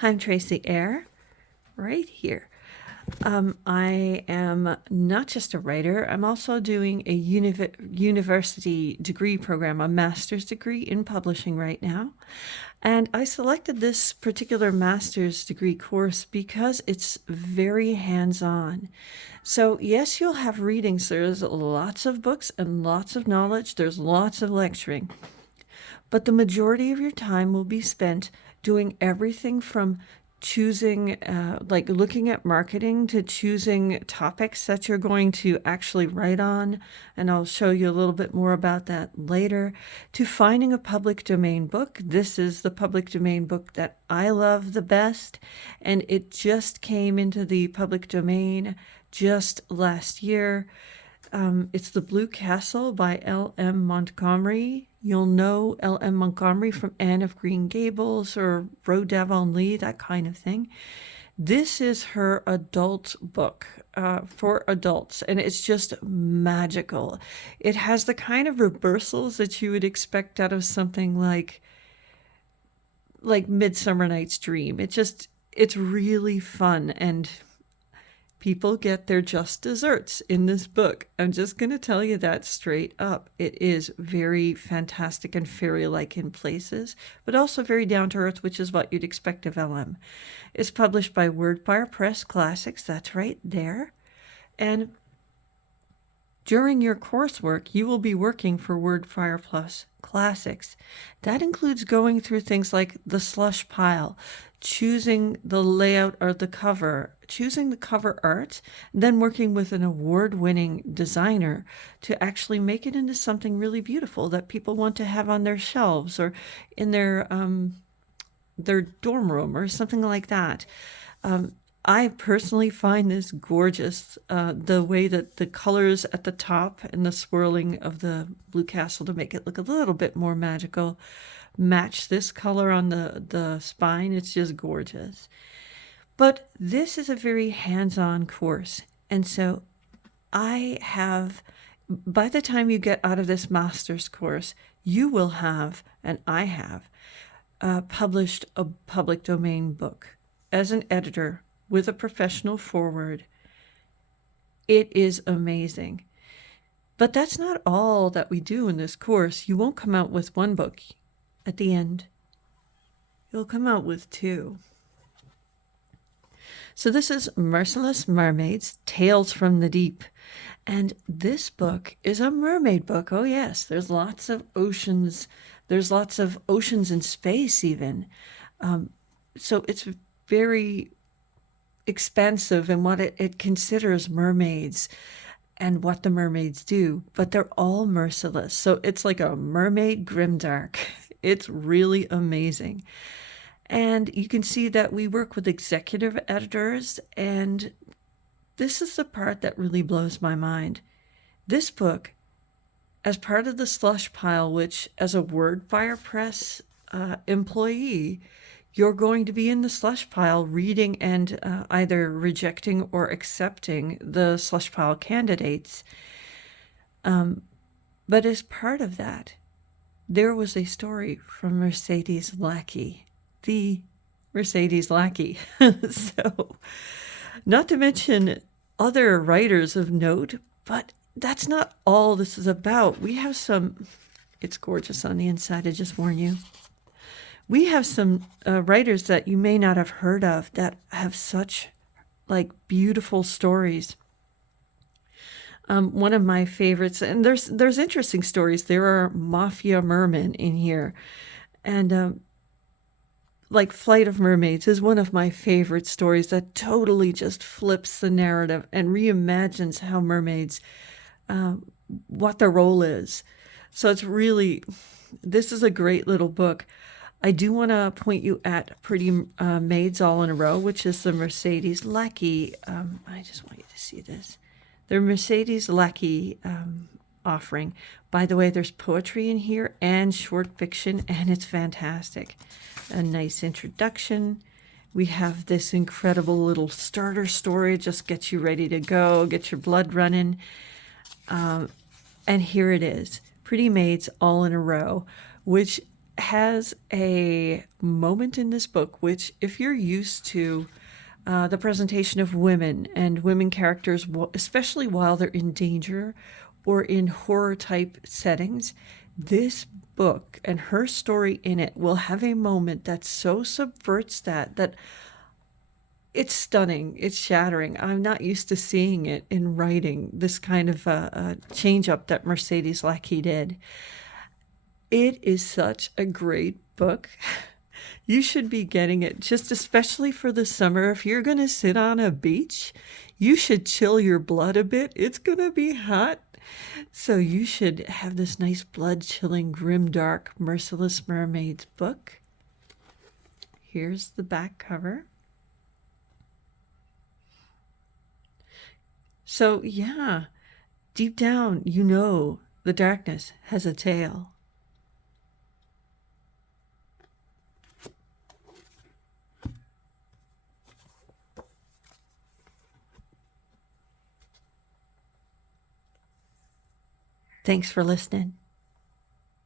I'm Tracy Eyre, right here. I am not just a writer, I'm also doing a university degree program, a master's degree in publishing right now. And I selected this particular master's degree course because it's very hands-on. So yes, you'll have readings. There's lots of books and lots of knowledge. There's lots of lecturing. But the majority of your time will be spent doing everything from choosing, like looking at marketing, to choosing topics that you're going to actually write on. And I'll show you a little bit more about that later, to finding a public domain book. This is the public domain book that I love the best. And it just came into the public domain just last year. It's The Blue Castle by L.M. Montgomery. You'll know L.M. Montgomery from Anne of Green Gables or Roe d'Avonlea, that kind of thing. This is her adult book for adults, and it's just magical. It has the kind of reversals that you would expect out of something like Midsummer Night's Dream. It's really fun, and people get their just desserts in this book. I'm just going to tell you that straight up. It is very fantastic and fairy-like in places, but also very down-to-earth, which is what you'd expect of LM. It's published by Wordfire Press Classics. That's right there. And during your coursework, you will be working for Wordfire Plus Classics. That includes going through things like the slush pile, choosing the layout or the cover, choosing the cover art, then working with an award-winning designer to actually make it into something really beautiful that people want to have on their shelves or in their dorm room or something like that. I personally find this gorgeous, the way that the colors at the top and the swirling of the blue castle to make it look a little bit more magical match this color on the spine. It's just gorgeous. But this is a very hands-on course. And so by the time you get out of this master's course, you will have, and I have, published a public domain book as an editor with a professional foreword. It is amazing. But that's not all that we do in this course. You won't come out with one book at the end. You'll come out with two. So this is Merciless Mermaids, Tales from the Deep. And this book is a mermaid book. Oh yes, there's lots of oceans. There's lots of oceans in space even. So it's very expansive in what it considers mermaids and what the mermaids do, but they're all merciless. So it's like a mermaid Grimdark. It's really amazing. And you can see that we work with executive editors, and this is the part that really blows my mind. This book, as part of the slush pile, which as a Wordfire Press employee, you're going to be in the slush pile reading and either rejecting or accepting the slush pile candidates. But as part of that, there was a story from Mercedes Lackey, the Mercedes Lackey. So, not to mention other writers of note, but that's not all this is about. We have it's gorgeous on the inside, I just warn you. We have some writers that you may not have heard of that have such beautiful stories. One of my favorites, and there's interesting stories. There are mafia mermen in here, and Flight of Mermaids is one of my favorite stories that totally just flips the narrative and reimagines how mermaids, what their role is. So this is a great little book. I do want to point you at Pretty Maids All in a Row, which is the Mercedes Lackey. I just want you to see this. The Mercedes Lackey offering. By the way, there's poetry in here and short fiction, and it's fantastic. A nice introduction. We have this incredible little starter story, just gets you ready to go, get your blood running. And here it is, Pretty Maids All in a Row, which has a moment in this book which, if you're used to the presentation of women and women characters, especially while they're in danger or in horror type settings, this book and her story in it will have a moment that so subverts that it's stunning, it's shattering. I'm not used to seeing it in writing, this kind of a change up that Mercedes Lackey did. It is such a great book. You should be getting it, just especially for the summer. If you're going to sit on a beach, you should chill your blood a bit. It's going to be hot. So you should have this nice blood-chilling, grimdark, Merciless Mermaids book. Here's the back cover. So yeah, deep down, you know the darkness has a tail. Thanks for listening.